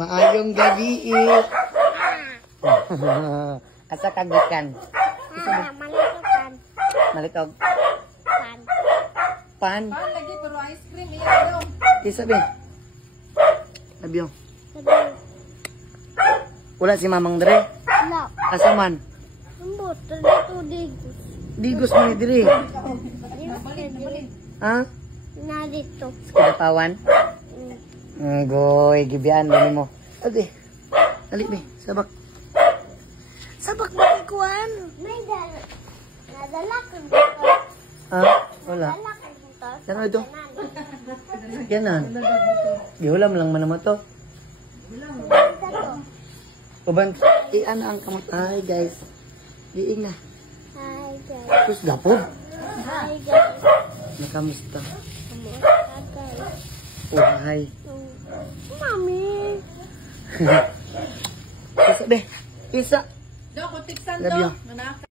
Maayong gabi. Asa kagikan? Malitokan. Malitog. Pan. Pan. Pan lagi pero ice cream iya yung. Di sabi. Labyo. Sabi. Wala si Mamang Dre. Wala. Asa man? Ambot. Dito digos. Digos mo ni Dre. Ha? Na dito. Sa Kidapawan? Goy, gibian ba ni mo? Ate. Dali be, sabak. Sabak mo ni Kuan. May dala. Nadala ko dito. Ha? Wala. Nadala ko dito. Ano ito? Yanan. Gihulam lang man naman to. Uban, ano ang kamot? Ay guys. Diing na. Hi guys. Terus gapod. Hi guys. Nakamusta? Hi guys. Oh, hi. Mami. Isa be. Isa. Do ko tiksan Love you. do.